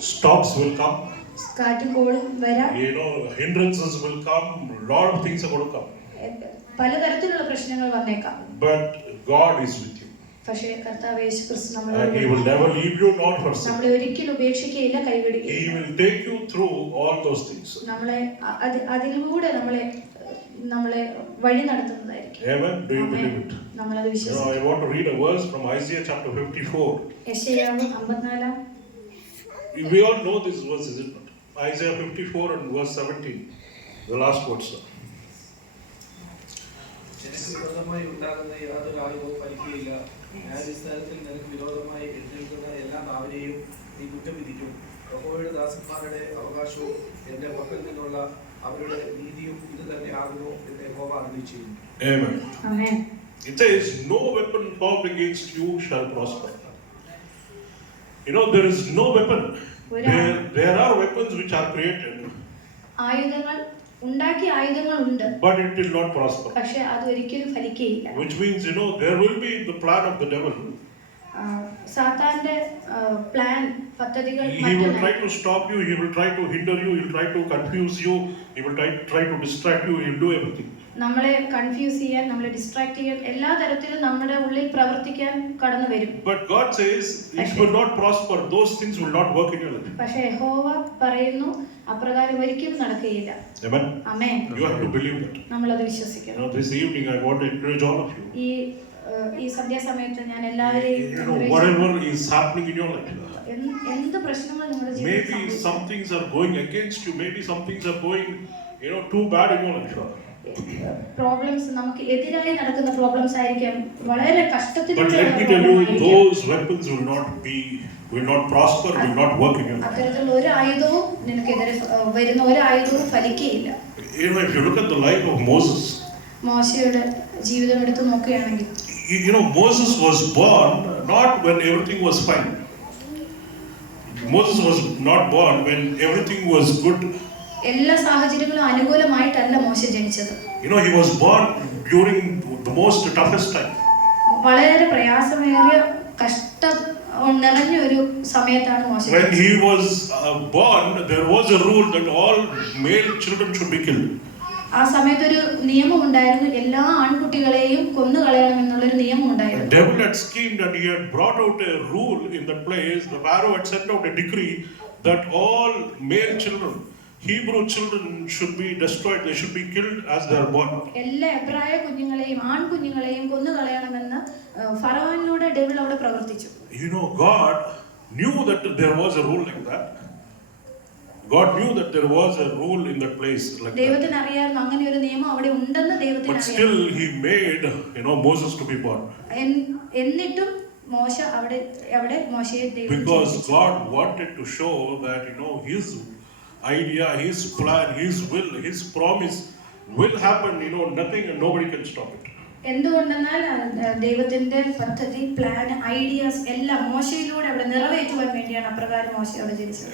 Stops will come. Hindrances will come. Lot of things are going to come. But God is with you. And He will never leave you nor forsake you. He will take you through all those things. Amen. Do you believe it? I want to read a verse from Isaiah chapter 54. We all know this verse, is it not? Isaiah 54 and verse 17. The last words. Amen. Amen. It says, no weapon formed against you shall prosper. There is no weapon. There are weapons which are created. But it will not prosper. Which means, there will be the plan of the devil. He will try to stop you, he will try to hinder you, he will try to confuse you, he will try to distract you, he will do everything. But God says it will not prosper, those things will not work in your life. Amen. Amen. You have to believe that. This evening I want to encourage all of you. Whatever is happening in your life. Maybe some things are going against you, maybe some things are going too bad in your life. Problems but let me tell you, those weapons will not prosper, will not work in your life. If you look at the life of Moses, Moses was born not when everything was fine. Moses was not born when everything was good. He was born during the most toughest time. When he was born, there was a rule that all male children should be killed. The devil had schemed and he had brought out a rule in that place. The Pharaoh had sent out a decree that all male children, Hebrew children, should be destroyed. They should be killed as they are born. God knew that there was a rule like that. God knew that there was a rule in that place like that. But still he made Moses to be born. Because God wanted to show that his idea, his plan, his will, his promise will happen. Nothing and nobody can stop it. ദൈവത്തിന്റെ പദ്ധതി, plan, ideas എല്ലാം മോശയിലൂടെ അവിടെ നിറവേറ്റുവാൻ വേണ്ടിയാണ് അപ്രകാരം മോശ അവിടെ ജനിച്ചത്.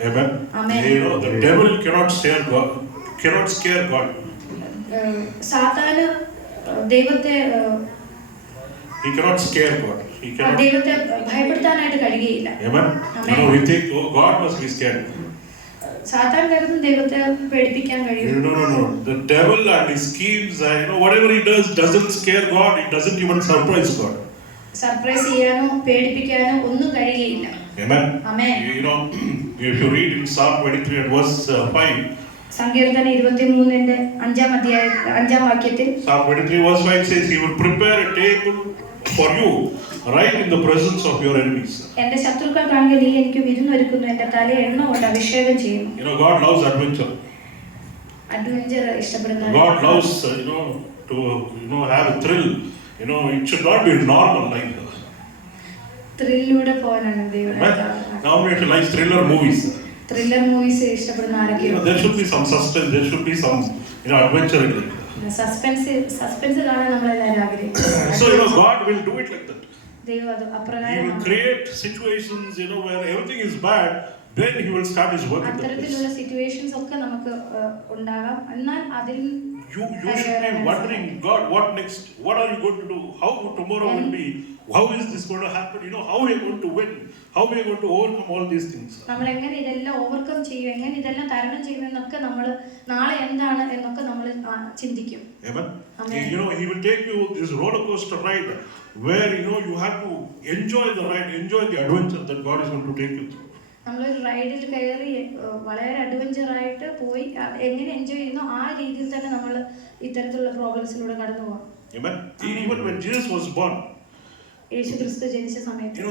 The devil cannot scare God. സാത്താന് ദൈവത്തെ he cannot scare God. ദൈവത്തെ ഭയപ്പെടുത്താനായിട്ട് കഴിയുകയില്ല. We think God must be scared. സാത്താൻ കരുതും ദൈവത്തെ പേടിപ്പിക്കാൻ കഴിയും. No. The devil and his schemes, whatever he does doesn't scare God. It doesn't even surprise God. Surprise ചെയ്യാനോ പേടിപ്പിക്കാനോ ഒന്നും കഴിയുകയില്ല. Amen. If you read in Psalm 23 and verse 5. സങ്കീർത്തനം 23ന്റെ 5ാം വാക്യത്തിൽ Psalm 23 verse 5 says he will prepare a table for you right in the presence of your enemies. എന്റെ ശത്രുക്കൾ കാണുക നീ എനിക്ക് വിരുന്നൊരുക്കുന്നു, എന്റെ തലയെ എണ്ണ കൊണ്ട് അഭിഷേകം ചെയ്യുന്നു. God loves adventure. ഇഷ്ടപ്പെടുന്ന God loves to have a thrill. It should not be normal like that. ത്രില്ലിലൂടെ പോകാനാണ് ദൈവം. Now we like thriller movies. Thriller movies ഇഷ്ടപ്പെടുന്ന ആരൊക്കെയോ. There should be some suspense, there should be some adventure in it. Suspense കാണാൻ നമ്മൾ എല്ലാവരും ആഗ്രഹിക്കുന്നു. So God will do it like that. He will create situations where everything is bad, then he will start his work in the place. അത്തരത്തിലുള്ള situations ഒക്കെ നമുക്ക് ഉണ്ടാകാം. എന്നാൽ അതിൽ You should be wondering, God, what next? What are you going to do? How tomorrow will be? How is this going to happen? You know, how we are going to win? How we are going to overcome all these things? നമ്മൾ എങ്ങനെ ഇതെല്ലാം overcome ചെയ്യും, എങ്ങനെ ഇതെല്ലാം തരണം ചെയ്യും എന്നൊക്കെ നമ്മൾ നാളെ എന്താണ് എന്നൊക്കെ നമ്മൾ ചിന്തിക്കും. Amen. You know, he will take you this roller coaster ride where you know you have to enjoy the ride, enjoy the adventure that God is going to take you through. നമ്മളൊരു റൈഡിൽ കയറി വളരെ adventure ആയിട്ട് പോയി എങ്ങനെ enjoy ചെയ്യുന്നു ആ രീതിയിൽ തന്നെ നമ്മൾ ഇത്തരത്തിലുള്ള പ്രോബ്ലംസിലൂടെ കടന്നു പോകാം. Amen. Even when Jesus was born, യേശു ക്രിസ്തു ജനിച്ച സമയത്ത്